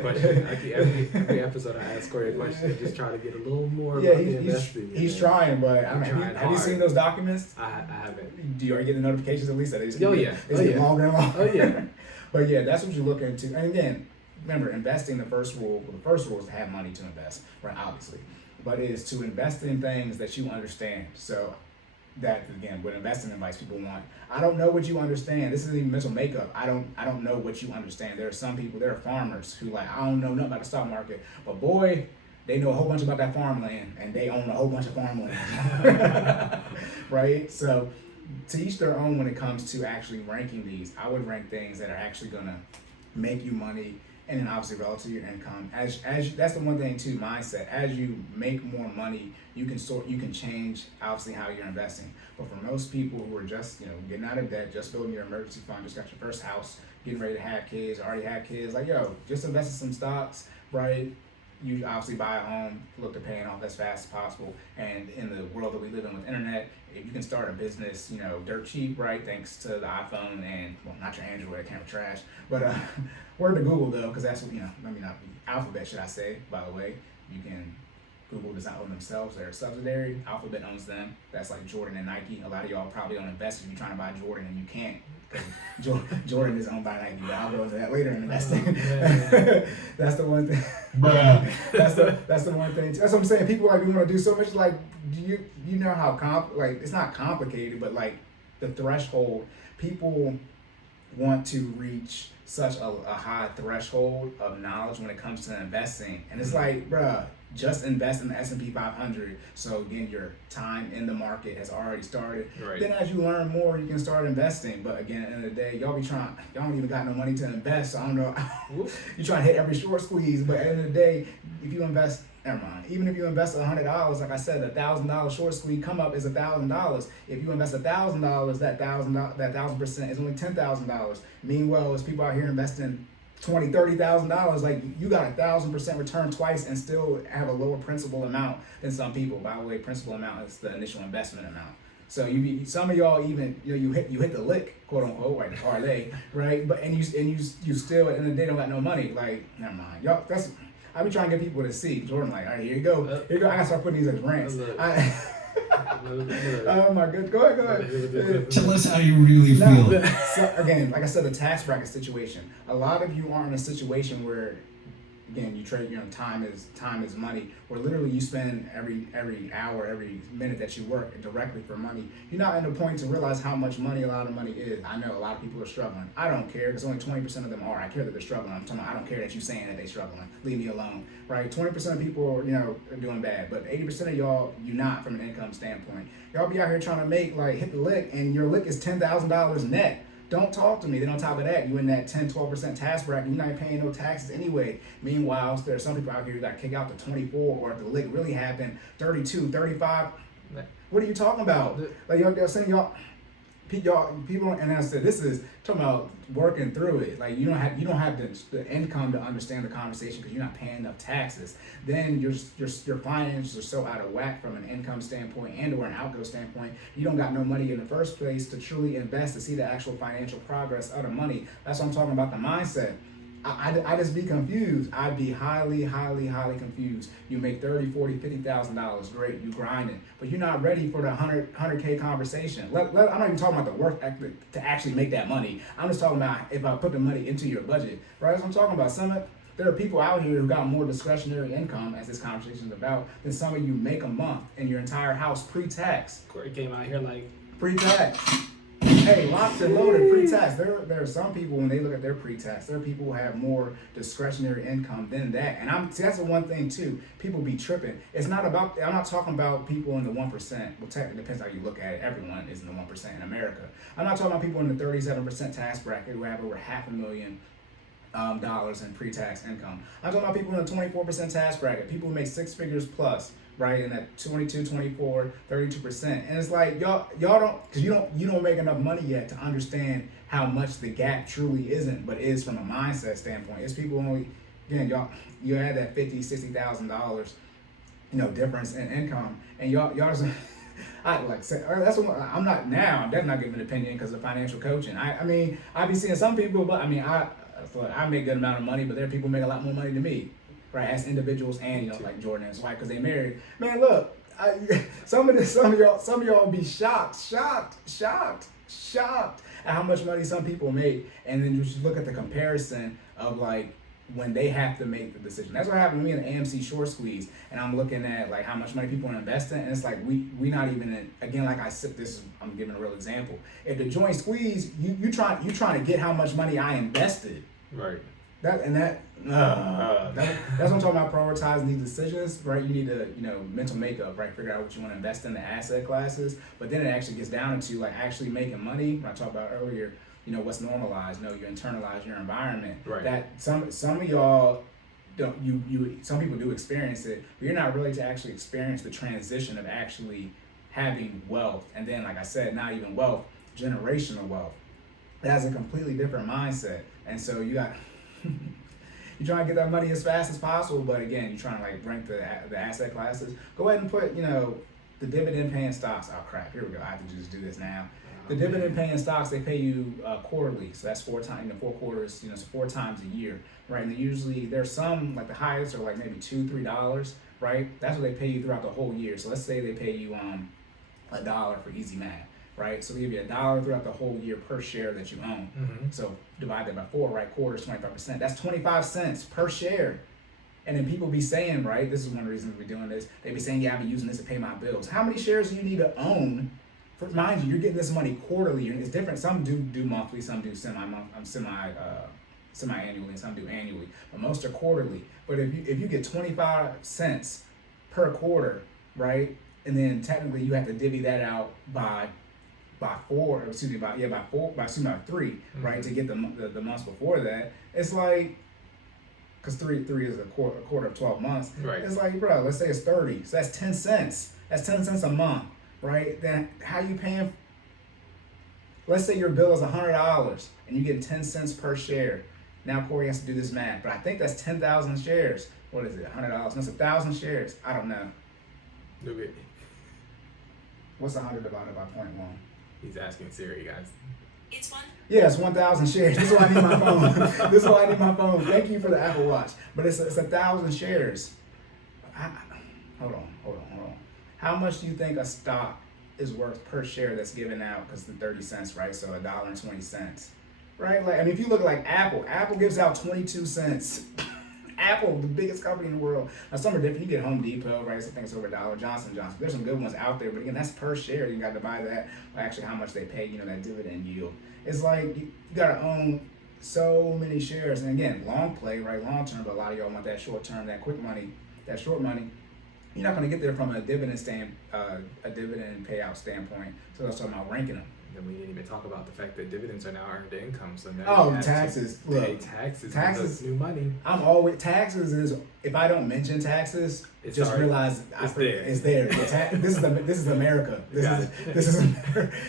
question. Every episode I ask Cory a question, just try to get a little more about the investing. He's trying, but I mean, have you seen those documents? I haven't. Do you already get the notifications at least? That they just get longer and longer. Oh yeah. But yeah, that's what you look into. And again, remember, investing, the first rule is to have money to invest, right? Obviously. But it is to invest in things that you understand. So that, again, with investing advice, people want, I don't know what you understand. This isn't even mental makeup. I don't know what you understand. There are some people, there are farmers who like, I don't know nothing about the stock market, but boy, they know a whole bunch about that farmland, and they own a whole bunch of farmland. Right? So to each their own when it comes to actually ranking these. I would rank things that are actually gonna make you money, and then obviously relative to your income. As that's the one thing too, mindset. As you make more money, you can change obviously how you're investing. But for most people who are just getting out of debt, just building your emergency fund, just got your first house, getting ready to have kids, already have kids, like just invest in some stocks, right? You obviously buy a home, look to paying off as fast as possible. And in the world that we live in with internet, if you can start a business, dirt cheap, right? Thanks to the iPhone and, well, not your Android, camera trash, but word to Google though, because that's what, let me not be Alphabet, should I say, by the way. You can, Google does not own themselves, they're a subsidiary. Alphabet owns them. That's like Jordan and Nike. A lot of y'all probably don't invest if you're trying to buy Jordan and you can't. Jordan is owned by Nike, but I'll go into that later in investing. That's the one thing. that's the one thing. That's what I'm saying. People we want to do so much. Like, do you know how it's not complicated, but like the threshold, people want to reach such a high threshold of knowledge when it comes to investing, and it's like, bruh, just invest in the S&P 500. So again, your time in the market has already started. Right. Then as you learn more, you can start investing. But again, at the end of the day, y'all don't even got no money to invest. So I don't know. You're trying to hit every short squeeze. But at the end of the day, if you invest, never mind. Even if you invest $100, like I said, $1,000 short squeeze come up is $1,000. If you invest $1,000, that 1,000% is only $10,000. Meanwhile, there's people out here investing $20,000, $30,000, like you got 1,000% return twice and still have a lower principal amount than some people. By the way, principal amount is the initial investment amount. So some of y'all even you hit the lick, quote unquote, like parlay, right? But and you still at the end of the day don't got no money. Like, never mind, y'all. I be trying to get people to see Jordan. Like, all right, here you go. I gotta start putting these as rants. Oh my god, go ahead. Tell us how you really feel. So again, like I said, the tax bracket situation. A lot of you are in a situation where, again, you trade, time is money, where literally you spend every hour, every minute that you work directly for money. You're not at a point to realize how much money a lot of money is. I know a lot of people are struggling. I don't care, because only 20% of them are. I care that they're struggling. I'm talking about, I don't care that you're saying that they're struggling. Leave me alone, right? 20% of people, are doing bad, but 80% of y'all, you're not from an income standpoint. Y'all be out here trying to make, hit the lick, and your lick is $10,000 net. Don't talk to me. Then on top of that, you in that 10-12% tax bracket. You're not paying no taxes anyway. Meanwhile, there are some people out here that kick out to 24, or if the lick really happened, 32, 35. What are you talking about? Like y'all saying people, and I said, this is talking about working through it. Like you don't have the income to understand the conversation because you're not paying enough taxes. Then your finances are so out of whack from an income standpoint and or an outgo standpoint. You don't got no money in the first place to truly invest to see the actual financial progress of the money. That's what I'm talking about, the mindset. I just be confused. I'd be highly, highly, highly confused. You make $30,000, $40,000, $50,000, great, you grinding, but you're not ready for the 100K conversation. I'm not even talking about the work ethic to actually make that money. I'm just talking about if I put the money into your budget, right? That's what I'm talking about. There are people out here who got more discretionary income, as this conversation is about, than some of you make a month in your entire house pre-tax. Cory came out here like pre-tax. Hey, locked and loaded pre-tax. There are some people, when they look at their pre-tax, there are people who have more discretionary income than that. And that's the one thing too. People be tripping. I'm not talking about people in the 1%. Well, technically, depends how you look at it. Everyone is in the 1% in America. I'm not talking about people in the 37% tax bracket who have over $500,000 in pre-tax income. I'm talking about people in the 24% tax bracket, people who make 6 figures plus, right, in that 22, 24, 32%. And it's like y'all don't, because you don't make enough money yet to understand how much the gap truly isn't, but is from a mindset standpoint. It's people only, again, you add that $50,000, $60,000, difference in income, and y'all just, I'm definitely not giving an opinion because of financial coaching. I mean, I be seeing some people, but I mean, So I make a good amount of money, but there are people who make a lot more money than me, right? As individuals, and like Jordan and his wife, because they married. Man, look, some of y'all be shocked at how much money some people make, and then you should look at the comparison of like when they have to make the decision. That's what happened to me in the AMC short squeeze, and I'm looking at like how much money people are investing, and it's like we not even in, again, like I said, I'm giving a real example. If the joint squeeze, you trying to get how much money I invested. Right. That's what I'm talking about, prioritizing these decisions, right? You need to, mental makeup, right? Figure out what you want to invest in, the asset classes, but then it actually gets down into like actually making money. When I talked about earlier, what's normalized, you internalize your environment. Right. That some of y'all don't, some people do experience it, but you're not really to actually experience the transition of actually having wealth. And then, like I said, not even wealth, generational wealth. That's a completely different mindset. And so you got, you're trying to get that money as fast as possible, but again, you're trying to like rank the asset classes. Go ahead and put, the dividend paying stocks. Oh crap, here we go. I have to just do this now. The dividend paying stocks, they pay you quarterly. So that's 4 times, 4 quarters, so 4 times a year, right? And usually there's some, like the highest are like maybe $2-3, right? That's what they pay you throughout the whole year. So let's say they pay you $1 for easy math, right? So they give you $1 throughout the whole year per share that you own. Mm-hmm. So divide that by 4, right? Quarters, 25%. That's 25 cents per share. And then people be saying, right, this is one of the reasons we're doing this, they be saying, yeah, I've been using this to pay my bills. How many shares do you need to own? Mind you, you're getting this money quarterly. It's different. Some do monthly, some do semi-annually, and some do annually. But most are quarterly. But if you get 25 cents per quarter, right, and then technically you have to divvy that out by 3, mm-hmm. right, to get the months before that. It's like, because 3 is a quarter of 12 months. Right. It's like, bro, let's say it's 30, so that's 10 cents. That's 10 cents a month. Right? Then how you paying? Let's say your bill is $100 and you get 10 cents per share. Now Cory has to do this math, but I think that's 10,000 shares. What is it? $100? That's 1,000 shares. I don't know. Okay. What's 100 divided by 0.1? He's asking Siri, guys. It's 1. Yeah, it's 1,000 shares. This is why I need my phone. This is why I need my phone. Thank you for the Apple Watch. But it's 1,000 shares. Hold on. How much do you think a stock is worth per share that's given out? Because it's 30 cents, right? So $1.20, right? Like, I mean, if you look at like Apple gives out 22 cents. Apple, the biggest company in the world. Now some are different. You get Home Depot, right? So I think it's over $1. Johnson. There's some good ones out there, but again, that's per share. You got to divide that by actually how much they pay. That dividend yield. It's like you got to own so many shares, and again, long play, right? Long term, but a lot of y'all want that short term, that quick money, that short money. You're not going to get there from a dividend payout standpoint. So that's talking about ranking them. And we didn't even talk about the fact that dividends are now earned income. So now taxes. Look, taxes. New money. I'm always taxes is, if I don't mention taxes, realize it's there. This is America. This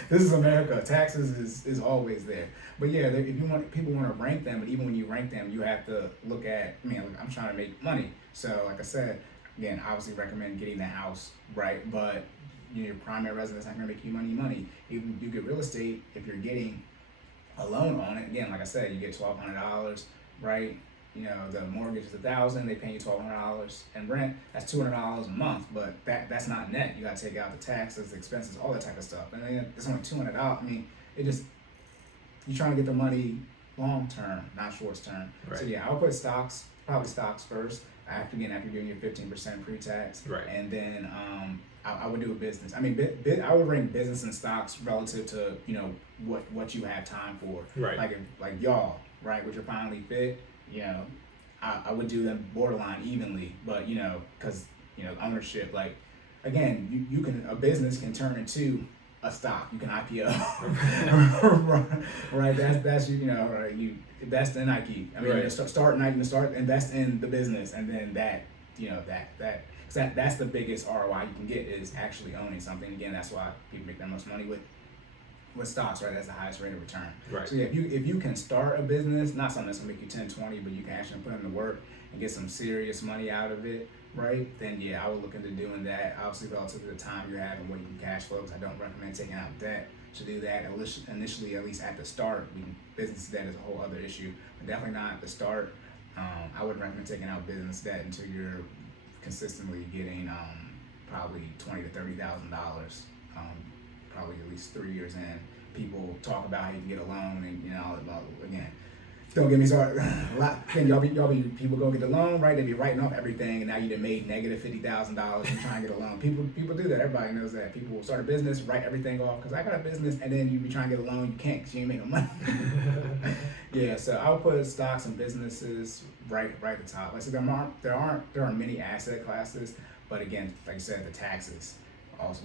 is America. Taxes is always there. But yeah, if people want to rank them, but even when you rank them, you have to look at. I'm trying to make money. So like I said. Again, obviously recommend getting the house, right? But your primary residence not going to make you money. Even if you get real estate, if you're getting a loan on it, again, like I said, you get $1,200, right? The mortgage is $1,000, they pay you $1,200, and rent, that's $200 a month. But that's not net. You got to take out the taxes, the expenses, all that type of stuff. And then it's only $200. You're trying to get the money long term, not short term. Right. So yeah, I would put probably stocks first. After giving you 15% pre-tax, right, and then I would do a business. I would rank business and stocks relative to what you have time for. Right. Like y'all, right, with your FinallyFit, I would do them borderline evenly, but because ownership, like again, you can, a business can turn into a stock. You can IPO, right? That's right? You invest in Nike. Right. You start Nike, you start invest in the business, and then that's the biggest ROI you can get is actually owning something. Again, that's why people make that most money with stocks, right? That's the highest rate of return. Right. So yeah, if you can start a business, not something that's gonna make you 10, 20, but you can actually put in the work and get some serious money out of it, right? Then yeah, I would look into doing that. Obviously, relative to the time you have and what you can cash flow, because I don't recommend taking out debt to do that initially, at least at the start. Business debt is a whole other issue, but definitely not at the start. I would recommend taking out business debt until you're consistently getting probably $20,000 to $30,000, probably at least 3 years in. People talk about how you can get a loan, and again, don't get me started. People go get the loan, right? They be writing off everything, and now you done made negative $50,000 and trying to get a loan. People do that. Everybody knows that. People will start a business, write everything off because I got a business, and then you be trying to get a loan, you can't because you ain't making no money. Yeah, so I would put stocks and businesses right at the top. Like I said, there are many asset classes, but again, like I said, the taxes also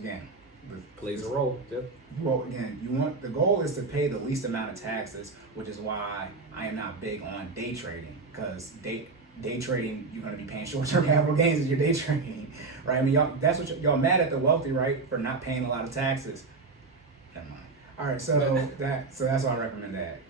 plays a role. Yep. Well, again, the goal is to pay the least amount of taxes, which is why I am not big on day trading, because day trading, you're going to be paying short-term capital gains as you're day trading, right? I mean, y'all mad at the wealthy, right, for not paying a lot of taxes. Never mind. All right, so that's why I recommend that.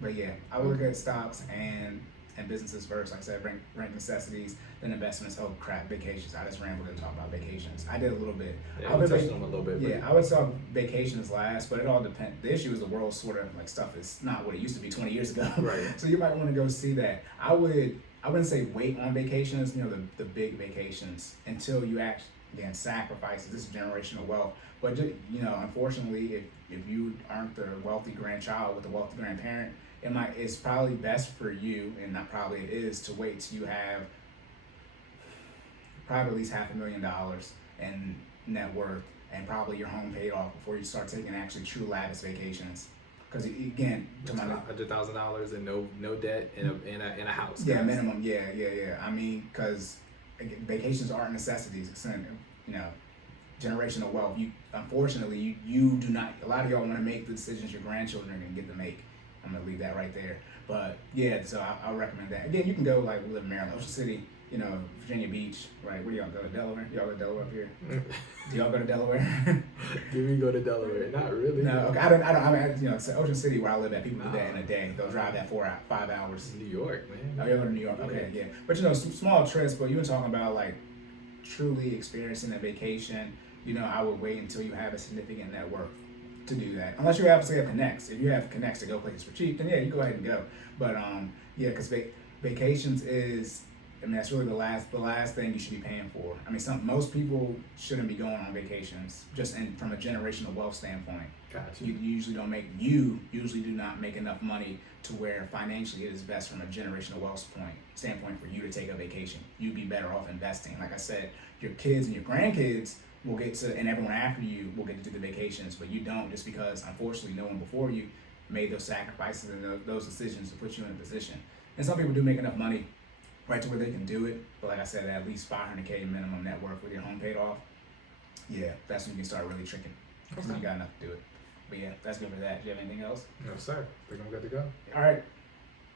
But yeah, I would look at stocks and businesses first. Like I said, rank necessities, then investments. Oh crap, vacations. I just rambled and talked about vacations. I did a little bit. Yeah, we touched on them a little bit. Yeah, I would talk vacations last, but it all depends. The issue is the world sort of like stuff is not what it used to be 20 years ago. Right. So you might want to go see that. I wouldn't say wait on vacations, the big vacations, until you actually, sacrifices. This is generational wealth. But unfortunately, if you aren't the wealthy grandchild with a wealthy grandparent, it's probably best for you, and not probably, it is, to wait till you have probably at least $500,000 in net worth and probably your home paid off before you start taking actually true lavish vacations. Because again, $100,000 and no debt in a house. Yeah, minimum. Yeah. I mean, because vacations aren't necessities. It's generational wealth. Unfortunately, you do not. A lot of y'all want to make the decisions your grandchildren are going to get to make. I'm gonna leave that right there. But yeah, so I recommend that. Again, you can go, like, we live in Maryland, Ocean City, Virginia Beach, right? Where do y'all go to Delaware? Y'all go to Delaware up here? Do y'all go to Delaware? Do we go to Delaware? Not really. No, okay. I mean, so Ocean City, where I live at, people do that in a day. They'll drive that 5 hours. New York, man. Oh, y'all go to New York? Okay, yeah. But some small trips. But you were talking about like truly experiencing a vacation. I would wait until you have a significant net worth to do that, unless you obviously have connects. If you have connects to go places for cheap, then yeah, you go ahead and go. But because vacations is, that's really the last thing you should be paying for. I mean, most people shouldn't be going on vacations just from a generational wealth standpoint. Gotcha. You usually do not make enough money to where financially it is best from a generational wealth standpoint for you to take a vacation. You'd be better off investing. Like I said, your kids and your grandkids will get to, and everyone after you will get to do the vacations, but you don't, just because unfortunately no one before you made those sacrifices and those decisions to put you in a position. And some people do make enough money right to where they can do it, but like I said, at least $500K minimum net worth with your home paid off. Yeah, that's when you can start really tricking, because you got enough to do it. But yeah, that's good for that. Do you have anything else? No, sir. I think I'm good to go. All right.